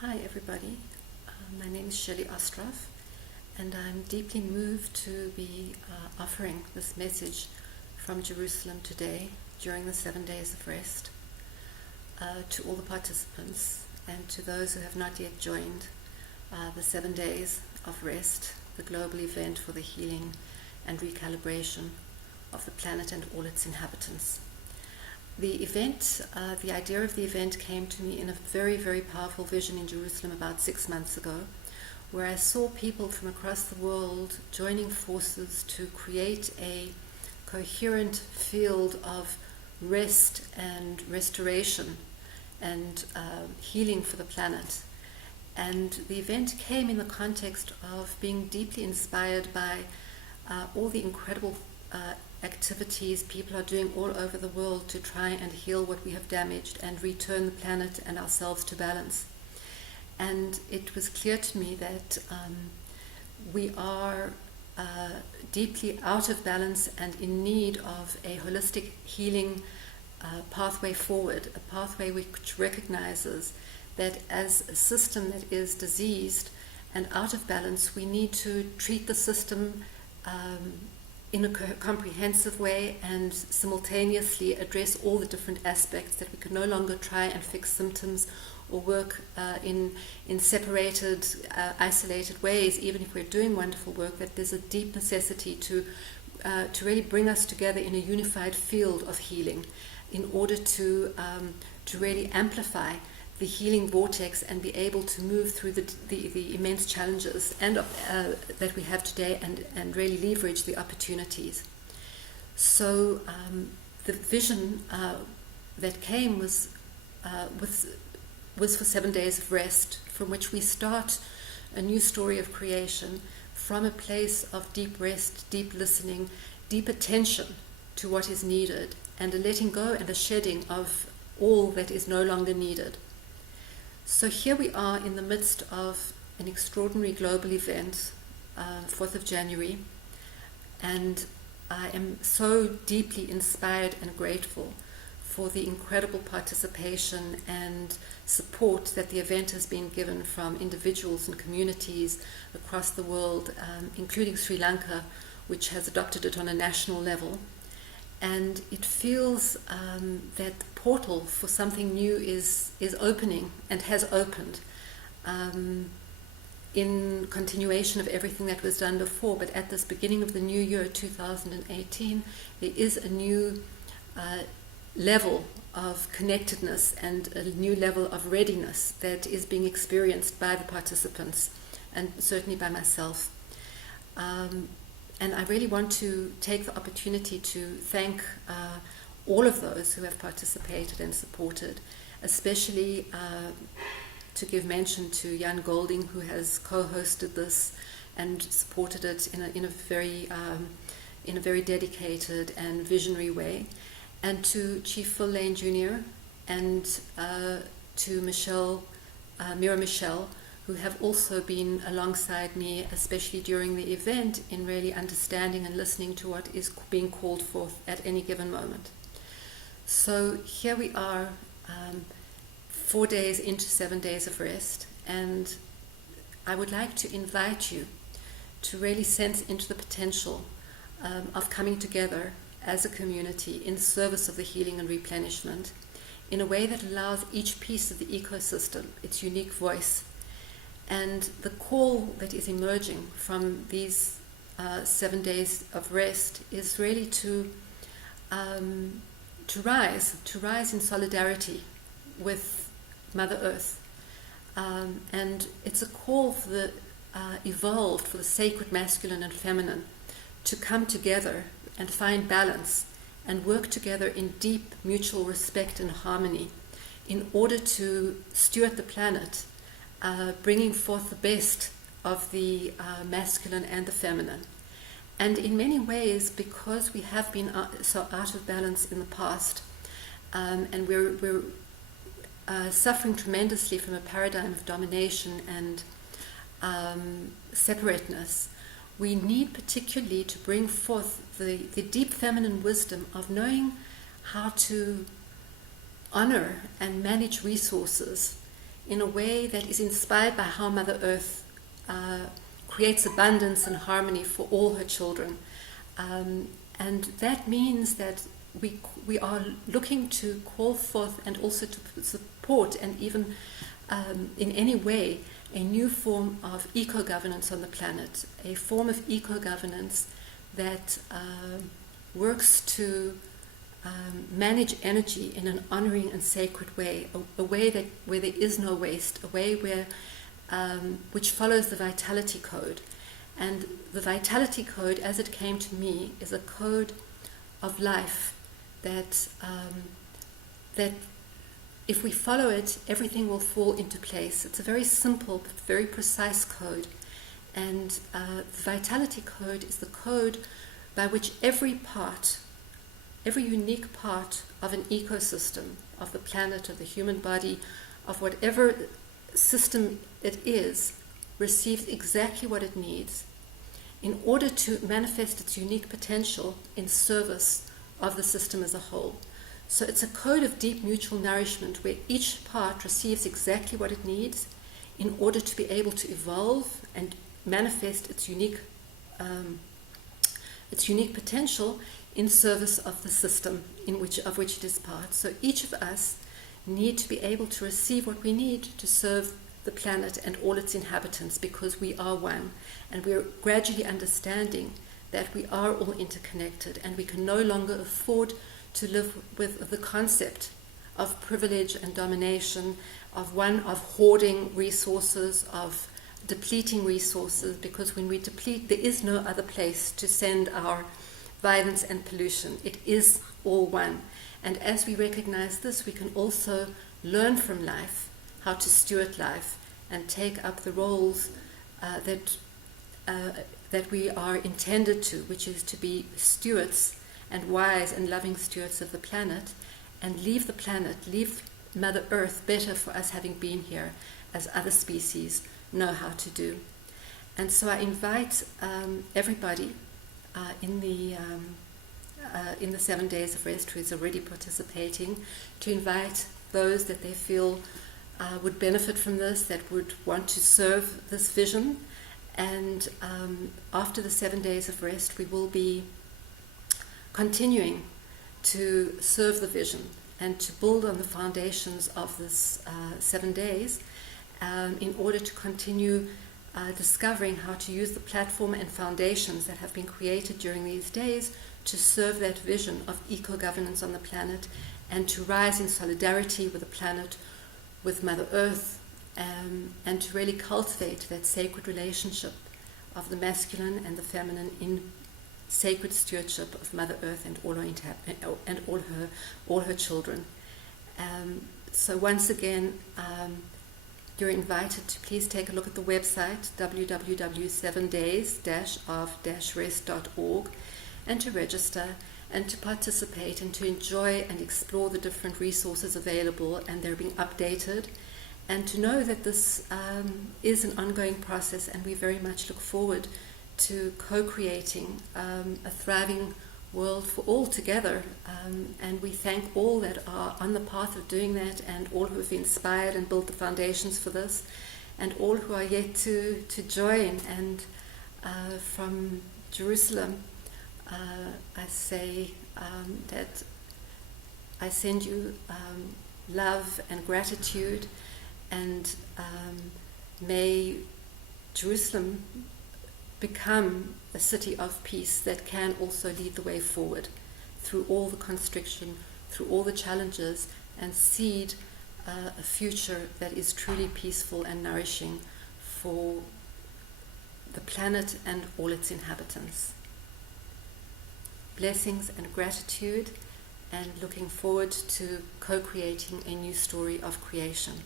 Hi everybody, my name is Shelley Ostroff and I'm deeply moved to be offering this message from Jerusalem today during the 7 days of rest to all the participants and to those who have not yet joined the 7 days of rest, the global event for the healing and recalibration of the planet and all its inhabitants. The event, the idea of the event came to me in a very, very powerful vision in Jerusalem about 6 months ago, where I saw people from across the world joining forces to create a coherent field of rest and restoration and healing for the planet. And the event came in the context of being deeply inspired by all the incredible activities people are doing all over the world to try and heal what we have damaged and return the planet and ourselves to balance. And it was clear to me that we are deeply out of balance and in need of a holistic healing pathway forward, a pathway which recognizes that as a system that is diseased and out of balance, we need to treat the system in a comprehensive way and simultaneously address all the different aspects, that we can no longer try and fix symptoms or work in separated, isolated ways, even if we're doing wonderful work, that there's a deep necessity to really bring us together in a unified field of healing in order to really amplify the healing vortex and be able to move through the immense challenges and that we have today and really leverage the opportunities. So the vision that came was for 7 days of rest, from which we start a new story of creation from a place of deep rest, deep listening, deep attention to what is needed, and a letting go and a shedding of all that is no longer needed. So here we are in the midst of an extraordinary global event, 4th of January, and I am so deeply inspired and grateful for the incredible participation and support that the event has been given from individuals and communities across the world, including Sri Lanka, which has adopted it on a national level. And it feels that the portal for something new is opening and has opened in continuation of everything that was done before. But at this beginning of the new year, 2018, there is a new level of connectedness and a new level of readiness that is being experienced by the participants and certainly by myself. And I really want to take the opportunity to thank all of those who have participated and supported, especially to give mention to Jan Golding, who has co-hosted this and supported it in a very dedicated and visionary way, and to Chief Phil Lane Jr. and to Mira Michelle, who have also been alongside me, especially during the event, in really understanding and listening to what is being called forth at any given moment. So here we are, 4 days into 7 days of rest, and I would like to invite you to really sense into the potential of coming together as a community in service of the healing and replenishment in a way that allows each piece of the ecosystem its unique voice. And the call that is emerging from these 7 days of rest is really to rise in solidarity with Mother Earth. And it's a call for the evolved, for the sacred masculine and feminine to come together and find balance and work together in deep mutual respect and harmony in order to steward the planet, bringing forth the best of the masculine and the feminine. And in many ways, because we have been so out of balance in the past, and we're suffering tremendously from a paradigm of domination and separateness, we need particularly to bring forth the deep feminine wisdom of knowing how to honor and manage resources in a way that is inspired by how Mother Earth creates abundance and harmony for all her children. And that means that we are looking to call forth and also to support and even in any way a new form of eco-governance on the planet, a form of eco-governance that works to manage energy in an honoring and sacred way, a way that where there is no waste, a way where which follows the Vitality Code. And the Vitality Code, as it came to me, is a code of life that that if we follow it, everything will fall into place. It's a very simple but very precise code. And the Vitality Code is the code by which every unique part of an ecosystem, of the planet, of the human body, of whatever system it is, receives exactly what it needs in order to manifest its unique potential in service of the system as a whole. So it's a code of deep mutual nourishment where each part receives exactly what it needs in order to be able to evolve and manifest its unique potential in service of the system of which it is part. So each of us need to be able to receive what we need to serve the planet and all its inhabitants, because we are one, and we are gradually understanding that we are all interconnected, and we can no longer afford to live with the concept of privilege and domination, of hoarding resources, of depleting resources, because when we deplete, there is no other place to send our violence and pollution. It is all one. And as we recognize this, we can also learn from life how to steward life and take up the roles that we are intended to, which is to be stewards and wise and loving stewards of the planet, and leave Mother Earth better for us having been here, as other species know how to do. And so I invite everybody in the 7 days of rest who is already participating to invite those that they feel would benefit from this, that would want to serve this vision. And after the 7 days of rest, we will be continuing to serve the vision and to build on the foundations of this 7 days in order to continue discovering how to use the platform and foundations that have been created during these days to serve that vision of eco-governance on the planet, and to rise in solidarity with the planet, with Mother Earth, and to really cultivate that sacred relationship of the masculine and the feminine in sacred stewardship of Mother Earth and all her children. So once again, you're invited to please take a look at the website www.7days-of-rest.org and to register and to participate and to enjoy and explore the different resources available, and they're being updated, and to know that this is an ongoing process, and we very much look forward to co-creating a thriving world for all together, and we thank all that are on the path of doing that, and all who have inspired and built the foundations for this, and all who are yet to join. And from Jerusalem, I say that I send you love and gratitude, and may Jerusalem become a city of peace that can also lead the way forward through all the constriction, through all the challenges, and seed a future that is truly peaceful and nourishing for the planet and all its inhabitants. Blessings and gratitude, and looking forward to co-creating a new story of creation.